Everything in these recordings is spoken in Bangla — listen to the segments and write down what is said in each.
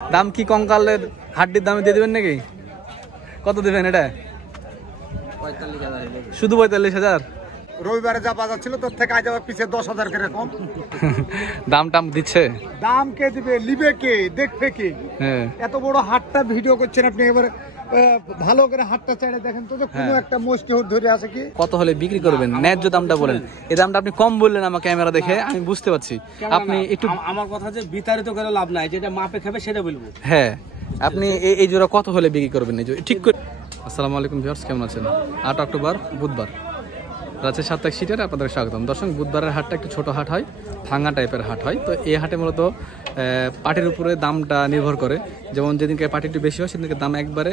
দাম কি কঙ্কালের হাড্ডির দামে দিয়ে দিবেন নাকি? কত দিবেন এটা? 45,000। শুধু 45,000? রবিবারে যা বাজার ছিল তোর থেকে আজ আবার পিছে 10,000 করে কম। দাম টাম দিচ্ছে? দাম কে দিবে, লিবে কে, দেখবে কে? হ্যাঁ, এত বড় হাটটা ভিডিও করছেন আপনি, এবারে ভালো করে হাটটা চাইলে দেখেন তো যে কোনো একটা মোষকে ধরে আছে কি। কত হলে বিক্রি করবেন? ন্যায্য দামটা বলেন। এই দামটা আপনি কম বললেন আমার ক্যামেরা দেখে, আমি বুঝতে পারছি। আপনি একটু আমার কথা যে বিতাড়িত করে লাভ নাই, যেটা মাপে খাবে সেটা বলবো। হ্যাঁ, আপনি এই জোড়া কত হলে বিক্রি করবেন? এই জোড়া ঠিক করে। আসসালামু আলাইকুম ভিউয়ার্স, কেমন আছেন? 8 অক্টোবর বুধবার, রাজশাহী সাপ্তাহিক সিটিতে আপনাদের স্বাগতম। দর্শক, বুধবারের হাটটা একটু ছোট হাট হয়, ভাঙা টাইপের হাট হয়। তো এই হাটে মূলত পাটির উপরে দামটা নির্ভর করে। যেমন যেদিনকে পাটি একটু বেশি হয় সেদিনকে দাম একবারে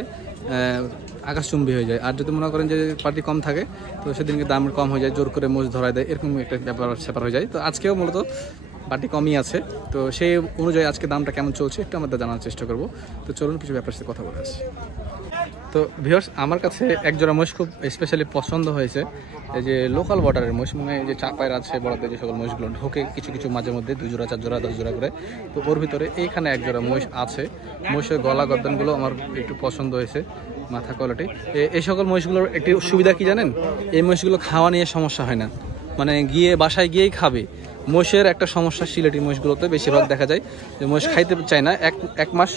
আকাশচুম্বী হয়ে যায়। আর যদি মনে করেন যে পাটি কম থাকে তো সেদিনকে দাম কম হয়ে যায়, জোর করে মোষ ধরায় দেয়, এরকম একটা ব্যাপার হয়ে যায়। তো আজকেও মূলত পাটি কমই আছে, তো সেই অনুযায়ী আজকে দামটা কেমন চলছে একটু আমাদের জানার চেষ্টা করব। তো চলুন কিছু ব্যাপারের সাথে কথা বলে আসি। তো ভিউয়ার্স, আমার কাছে একজোড়া মহিষ খুব স্পেশালি পছন্দ হয়েছে। এই যে লোকাল বর্ডারের মহিষ, মানে যে চাপায়ের আছে বড়দের যে সকল মহিষগুলো ঢোকে কিছু কিছু মাঝে মধ্যে 2 জোড়া 4 জোড়া 10 জোড়া করে, তো ওর ভিতরে এইখানে একজোড়া মহিষ আছে। মহিষের গলা গর্দনগুলো আমার একটু পছন্দ হয়েছে, মাথা কোয়ালিটি। এই সকল মহিষগুলোর একটি সুবিধা কি জানেন? এই মহিষগুলো খাওয়া নিয়ে সমস্যা হয় না, মানে গিয়ে বাসায় গিয়েই খাবে। মহিষের একটা সমস্যা সিলেটি মহিষগুলোতে বেশিরভাগ দেখা যায় যে মহিষ খাইতে চায় না, এক মাস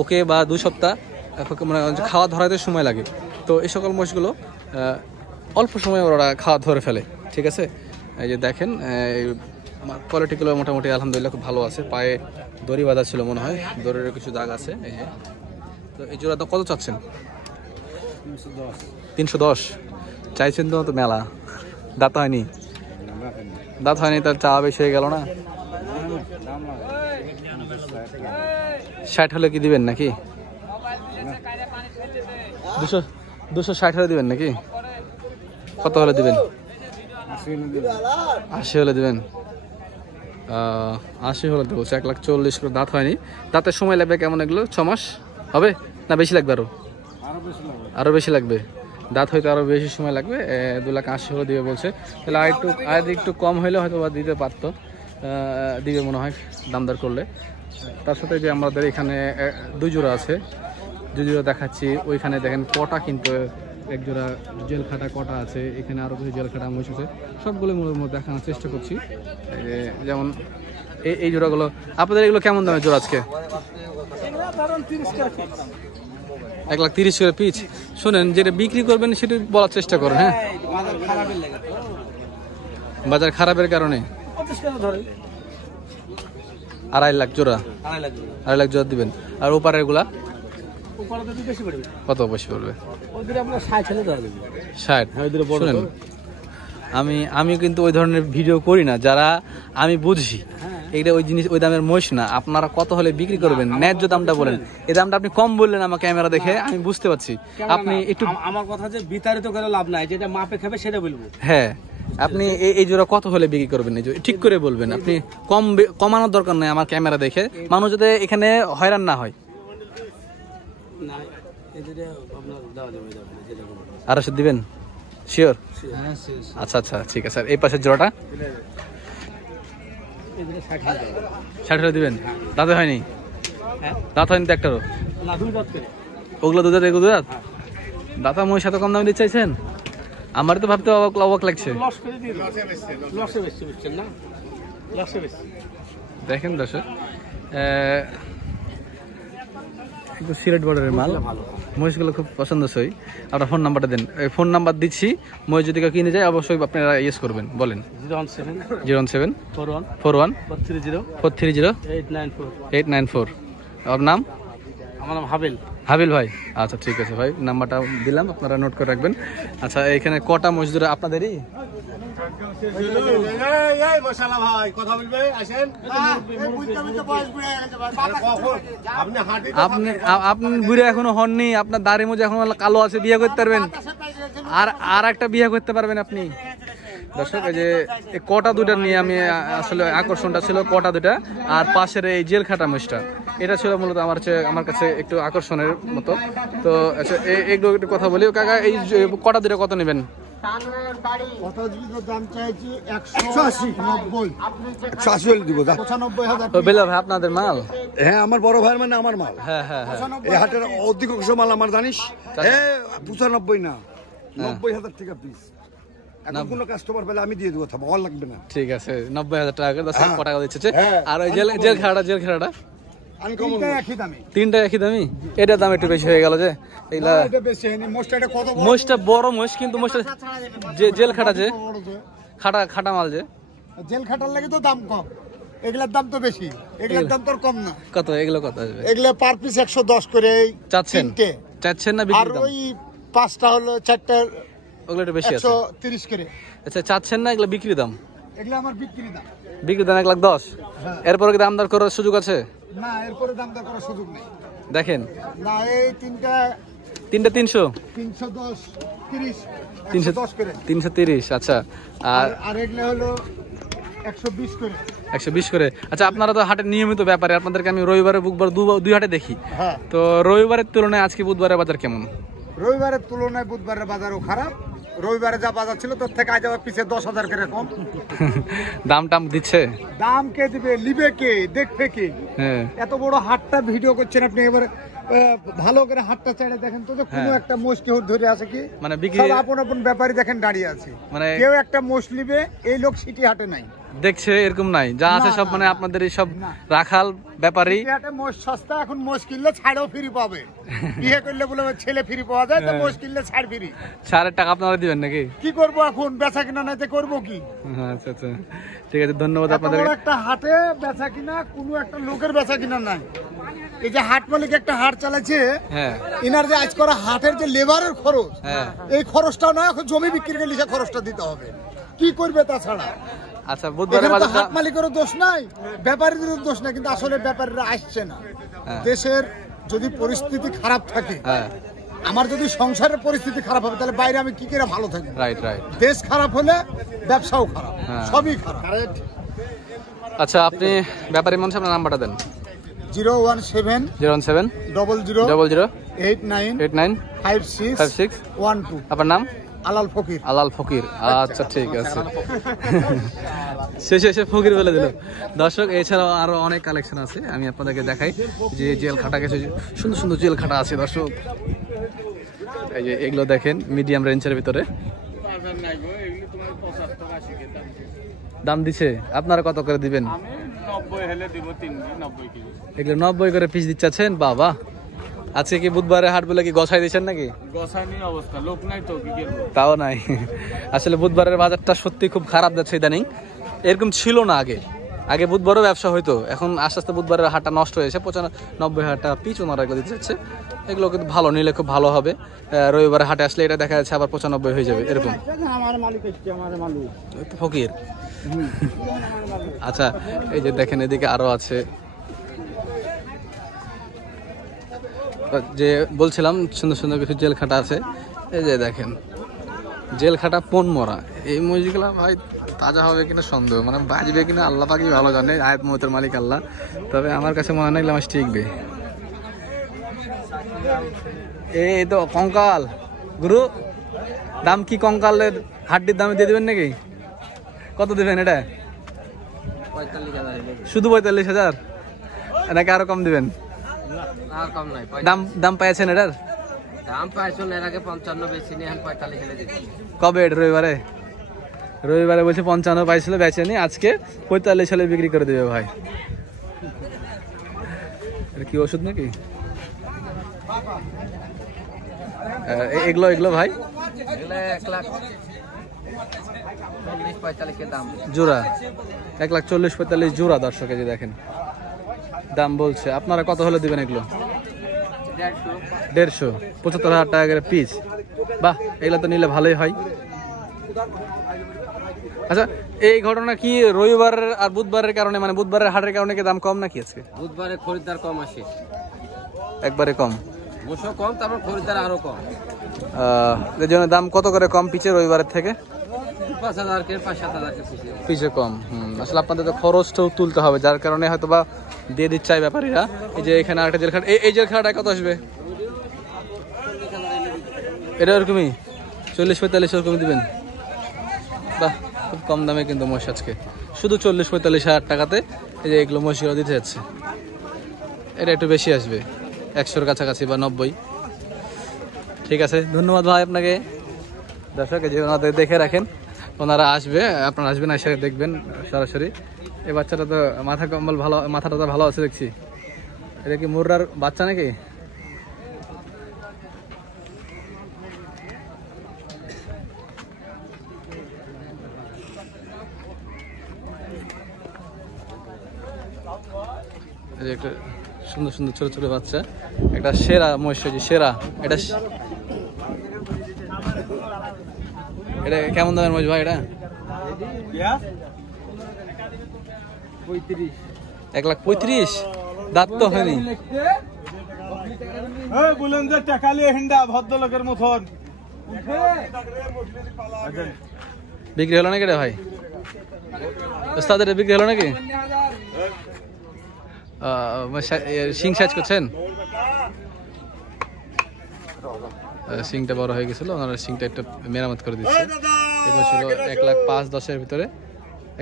ওকে বা 2 সপ্তাহ মানে খাওয়া ধরাতে সময় লাগে। তো এই সকল মহিষগুলো অল্প সময়ে ওরা খাওয়া ধরে ফেলে, ঠিক আছে। এই যে দেখেন কোয়ালিটিগুলো মোটামুটি আলহামদুলিল্লাহ খুব ভালো আছে। পায়ে দড়ি বাঁধা ছিল মনে হয়, দড়ির কিছু দাগ আছে। এই যে, তো এই জোড়া তো কত চাচ্ছেন? 310 চাইছেন তো মেলা। দাঁত হয়নি? দাঁত হয়নি, তার চা বেশি হয়ে গেল না? 60 হলে কি দিবেন নাকি? 260 হলে দিবেন নাকি? কত হলে দিবেন? 80 হলে দিবেন? 80 হলে দেবো। 1,40,000 করে। দাঁত হয়নি, দাঁতের সময় লাগবে কেমন? এগুলো 6 মাস হবে না বেশি লাগবে? আরো বেশি লাগবে। দাঁত হয়তো আরো বেশি সময় লাগবে। 2,80,000 হলে দিবে বলছে। তাহলে আর একটু কম হইলে হয়তো বা দিতে পারতো, দিবে মনে হয় দামদার করলে। তার সাথে যে আমাদের এখানে 2 জোড়া আছে, 2 জোড়া দেখাচ্ছি। ওইখানে দেখেন কটা, কিন্তু এক জোড়া জেল খাটা কটা আছে, এখানে আরো কিছু জেল খাটা মহিষ আছে। সবগুলো মূলত দেখানোর চেষ্টা করছি। যেমন এই জোড়াগুলো আপনাদের, এগুলো কেমন দামের জোড়া আজকে? 1,30,000 করে পিচ। শোনেন, যেটা বিক্রি করবেন সেটা বলার চেষ্টা করেন। হ্যাঁ, বাজার খারাপের কারণে 2.5 লাখ জোড়া, 2.5 লাখ জোড়া দিবেন। আর ওপারের গুলা কত বেশি পড়বে? 60। শোনেন, আমি কিন্তু ওই ধরনের ভিডিও করি না, যারা আমি বুঝি এইটা ওই জিনিস ওই দামের মহিষ না। আপনারা কত হলে বিক্রি করবেন? ন্যায্য দামটা বলেন। এই দামটা আপনি কম বললেন আমার ক্যামেরা দেখে, আমি বুঝতে পারছি। আপনি একটু আমার কথা যে বিতাড়িত করে লাভ নাই, যেটা মাপে খাবে সেটা বলবো। হ্যাঁ, আপনি এই জোড়া কত হলে বিক্রি করবেন? এই জোড়া ঠিক করে বলবেন। আপনি কমানোর দরকার নাই আমার ক্যামেরা দেখে, মানুষ যাতে এখানে হয়রান না হয়। আর দিবেন শিওর? আচ্ছা আচ্ছা, ঠিক আছে। এই পাশের জোড়াটা 60 হলে দিবেন? দাঁতে হয়নি? দাঁত হয়নি তো একটারও? ওগুলো 2 দাঁত, এগুলো 2 দাঁত। দাঁতা মহিষ এত কম দামে দিতে চাইছেন? আমার তো ভাবতে অবাক লাগছে। দেখেন দর্শক, সিলেট বর্ডারের মাল, মহিষগুলো খুব পছন্দসই। আপনার ফোন নাম্বারটা দেন। ফোন নাম্বার দিচ্ছি, মহিষ যদি কেউ কিনে যায় অবশ্যই আপনারা ইয়েস করবেন। বলেন। 017 41 430 894। আপনার নাম? আমার নাম হাবিল। হাবিল ভাই, আচ্ছা ঠিক আছে ভাই, নাম্বারটা দিলাম, আপনারা নোট করে রাখবেন। আচ্ছা, এখানে কটা মহিষ ধরে আপনাদেরই? আপনি বুড়ে এখনো হননি, আপনার দাড়ি মুজে এখনো কালো আছে, বিয়ে করতে পারবেন। আর একটা বিয়ে করতে পারবেন আপনি। দর্শক, এই যে কটা 2টা নিয়ে আমি আসলে আকর্ষণটা ছিল কটা 2টা, আর পাশের এই জেল খাটা মহিষটা, এটা ছিল মূলত আমার কাছে একটু আকর্ষণের মতো। তো আচ্ছা, একটু কথা বলি কাকা, এই কটা 2টা কত নেবেন? কথা যদি দাম চাইছি 180 180 হলে দিব 95,000। তো বেলা ভাই আপনাদের মাল? হ্যাঁ আমার বড় ভাই মানে আমার মাল। হ্যাঁ হ্যাঁ হ্যাঁ। এই হাটের অধিকাংশ মাল আমার জানিস 95 না 90,000 টাকা পিস। এখন কোনো কাস্টমার পেলে আমি দিয়ে দেবো, থামা লাগবে না। ঠিক আছে 90,000 টাকা করে 10 টাকা দিচ্ছে। হ্যাঁ। আর ওই জেল খেলাটা আমি কমন একই দামে। তিনটা একই দামি, এটার দাম একটু বেশি হয়ে গেল যে এইলা। এটা বেশি হয়নি, মোষটা এটা কত বড়? মোষটা বড় মোষ, কিন্তু মোষটা যে জেল খাটা যে বড় যে। খাটা মাল যে জেল খাটার লাগে তো দাম কম, এগুলার দাম তো বেশি, এগুলার দাম তো আর কম না। কত এগুলো কত আসবে? এগুলা পার পিস 110 করে চাচ্ছেন? তিনটে। চাচ্ছেন না আর বিক্রি দাম? ওই পাঁচটা হলো চারটা ওগুলো একটু বেশি আছে। 130 করে। আচ্ছা চাচ্ছেন না এগুলো বিক্রি দাম? এগুলা আমার বিক্রি দাম। বিক্রি দাম 1,10,000। হ্যাঁ। এরপরে কি দাম দর করার সুযোগ আছে? না, এরপরে দাম দর করার সুযোগ নেই। দেখেন না, এই তিনটা 300 310 30 300 110 করে। 330। আচ্ছা আর আর এগুলা হলো 120 করে। 120 করে। আচ্ছা আপনারা তো হাটের নিয়মিত ব্যাপারে, আপনাদেরকে আমি রবিবারে বুধবার দুই হাটে দেখি। হ্যাঁ, তো রবিবারের তুলনায় আজকে বুধবারের বাজার কেমন? রবিবারের তুলনায় বুধবারের বাজারও খারাপ। রবিবারে যা বাজার ছিল তার থেকে আজ আবার পিছে 10,000 করে কম। দাম টাম দিচ্ছে? দাম কে দিবে, লিবে কে, দেখবে কে? হ্যাঁ এত বড় হাটটা ভিডিও করছেন আপনি, এবার ভালো করে হাটটা চাইলে দেখেন তো, যে কোনো একটা মোষ কেউ ধরে আছে কি? মানে বিক্রি সব আপন আপন ব্যাপারী দেখেন দাঁড়িয়ে আছে। মানে কেউ একটা মোষ লিবে, এই লোক সিটি হাটে নাই। দেখছে এরকম নাই, যা আছে না, সব না, মানে আপনাদের এই সব না। রাখাল ব্যাপারী। সিটি হাটে মোষ সস্তা, এখন মোষ কিনলে ছাড়ও ফ্রি পাবে। বিয়ে করলে বলে ছেলে ফ্রি পাওয়া যায়, তো মোষ কিনলে ছাড় ফ্রি। সারের টাকা আপনারা দিবেন নাকি? কি করবো এখন, বেচা কিনা নাইতে করবো কি? আচ্ছা আচ্ছা ঠিক আছে, ধন্যবাদ এত আপনাদের। বড় একটা হাটে বেচা কিনা, কোনো একটা লোকের বেচা কিনা নাই। এই যে হাট মালিক একটা হাট চালাচ্ছে, হ্যাঁ ইনার যে আজ করা হাটের যে লেবারের খরচ, হ্যাঁ। এই খরচটা নয়, এখন জমি বিক্রি করলে সে খরচটা দিতে হবে। কি করবে তাছাড়া? আচ্ছা বুধবারের এখানে তো বাজারটা হাট মালিকেরও দোষ নাই, ব্যাপারীদেরও দোষ নাই, কিন্তু আসলে ব্যাপারীরা আসছে না। হ্যাঁ। দেশের যদি পরিস্থিতি খারাপ থাকে, হ্যাঁ আমার যদি সংসারের পরিস্থিতি খারাপ হবে, তাহলে বাইরে আমি কি করে ভালো থাকবো? Right right. দেশ খারাপ হলে ব্যবসাও খারাপ, হ্যাঁ। সবই খারাপ। আচ্ছা আপনি ব্যাপারী মানুষ, আপনার নাম্বারটা দেন। 017 017 00 00 89 89 56 56 12। আপনার নাম? আলাল ফকির। আলাল ফকির। আচ্ছা ঠিক আছে, শেষে ফকির বলে দিল। দর্শক এছাড়াও আরো অনেক কালেকশন আছে, আমি আপনাদেরকে দেখাই। যে জেল খাটা কিছু সুন্দর সুন্দর জেল খাটা আছে দর্শক, এই যে এগুলো দেখেন মিডিয়াম রেঞ্জের ভিতরে। দাম দিছে, আপনারা কত করে দিবেন? এগুলো 90 করে পিস দিচ্ছেন বাবা। আজকে কি বুধবারে হাট বলে কি গছাই দিচ্ছেন নাকি? গসানি অবস্থা, লোক নাই তো কি করবো। তাও নাই। আসলে বুধবারের বাজারটা সত্যি খুব খারাপ যাচ্ছে ইদানিং, এরকম ছিল না আগে। আগে বুধবারও ব্যবসা হইতো, এখন আস্তে আস্তে বুধবারের হাটটা নষ্ট হয়েছে। 95,000 টাকা পিচ ওনারা এগুলো দিতে যাচ্ছে। এগুলো কিন্তু ভালো নিলে খুব ভালো হবে। রবিবারে হাটে আসলে এটা দেখা যাচ্ছে আবার 95 হয়ে যাবে এরকম। ওই তো ফকির। আচ্ছা এই যে দেখেন এদিকে আরো আছে, যে বলছিলাম সুন্দর সুন্দর কিছু জেল খাটা আছে। এই যে দেখেন জেল খাটা পন মরা, এই মহিষগুলা ভাই তাজা হবে কিনা সন্দেহ, মানে বাজবে কিনা আল্লাহ পাকি ভালো জানে, আয়াত মহতের মালিক আল্লাহ। তবে আমার কাছে মনে হয় মাছ টিকবে। এই তো কঙ্কাল গুরু, দাম কি কঙ্কালের হাড্ডির দামে দিয়ে দেবেন নাকি? কত দেবেন এটা? 45,000। শুধু 45,000 নাকি আরো কম দিবেন? আর কম নাই। দাম পেয়েছেন এটার? দাম পাইছেন এর আগে 55 বেশি নিয়ে 45 হেলে দিচ্ছি। কবে এটা? রবিবারে বলছে 55 পাইছিল, বেচেনি, আজকে 45 সালে বিক্রি করে দেবে ভাই। এটা কি ওষুধ নাকি? এগুলো ভাই 1,40,45 দাম জোড়া, 1,40,45 জোড়া। দর্শক এই যে দেখেন দাম বলছে, আপনারা কত হলে দিবেন এগুলো? 150, 75,000 টাকা করে পিস। বাহ, এগুলো তো নিলে ভালোই হয়। আচ্ছা এই ঘটনা কি রবিবার আর বুধবারের কারণে, মানে বুধবারের হাটের কারণে কি দাম কম নাকি আজকে? বুধবারে খরিদ্দার কম আসে, একবারে কম, বসো কম, তারপর খরিদ্দার আরো কম। এর জন্য দাম কত করে কম পিছে রবিবারের থেকে? 5,000 কে 5-7,000 কে পিছে কম। আসলে আপনাদের তো খরচটাও তুলতে হবে, যার কারণে হয়তো বা দিয়ে দিচ্ছে ব্যাপারীরা। এই যে এখানে আরেকটা জেল খাটা, এই জেল খাটাটা কত আসবে? এটা এরকমই 40-45 এরকম দিবেন? বাহ, খুব কম দামে কিন্তু মহিষ আজকে, শুধু 40-45 হাজার টাকাতে এই যে এগুলো মহিষগুলো দিতে যাচ্ছে। এটা একটু বেশি আসবে, 100-র কাছাকাছি বা 90। ঠিক আছে, ধন্যবাদ ভাই আপনাকে। দর্শক যে ওনাদের দেখে রাখেন, ওনারা আসবে, আপনারা আসবেন, এসে দেখবেন সরাসরি। এই বাচ্চাটা তো মাথা কম্বল ভালো, মাথাটা তো ভালো আছে দেখছি। এটা কি মুর্রার বাচ্চা নাকি? একটা সুন্দর সুন্দর ছোট ছোট বাচ্চা, একটা সেরা মহিষ, সেরা। এটা এটা কেমন দামের মহিষ ভাই? এটা 1,35,000। দাঁত তো হয়নি। বলেন যে টাকালি হিন্ডা ভদ্রলোকের মতন বিক্রি হলো নাকি রে ভাই? ওস্তাদের বিক্রি হলো নাকি? সিং সাইজ করছেন? সিংটা বড় হয়ে গেছিল, ওনারা সিংটা একটা মেরামত করে দিচ্ছে। এগুলো ছিল 1,05,000-এর ভিতরে।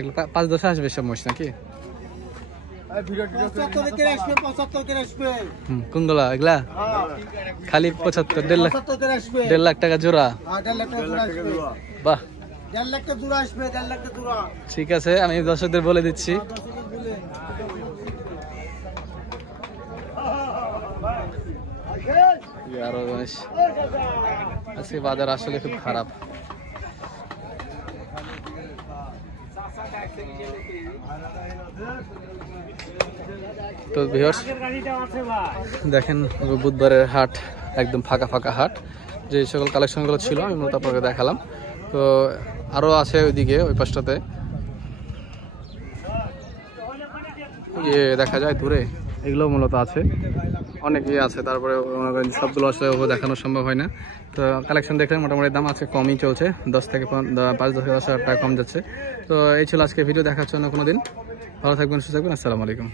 1,05,000 আসবে সব মহিষ নাকি? কোনগুলা এগুলা? খালি 75, 1.5 লাখ টাকা জোড়া। বাহ, ঠিক আছে, আমি দর্শকদের বলে দিচ্ছি। আরো আজকে বাজার আসলে খুব খারাপ। তো ভিউয়ার্স দেখেন, বুধবারের হাট একদম ফাঁকা ফাঁকা হাট। যে সকল কালেকশনগুলো ছিল আমি মূলত আপনাকে দেখালাম। তো আরও আছে ওইদিকে, ওই পাশটাতে দেখা যায় দূরে, এগুলো মূলত আছে, অনেকই আছে। তারপরে সবগুলো আসলে দেখানো সম্ভব হয় না। তো কালেকশন দেখলে মোটামুটি দাম আছে, কমই চলছে, 10 থেকে 5-10 হাজার টাকা কম যাচ্ছে। তো এই ছিল আজকে ভিডিও, দেখার জন্য কোনো দিন। ভালো থাকবেন, সুস্থ থাকবেন, আসসালামু আলাইকুম।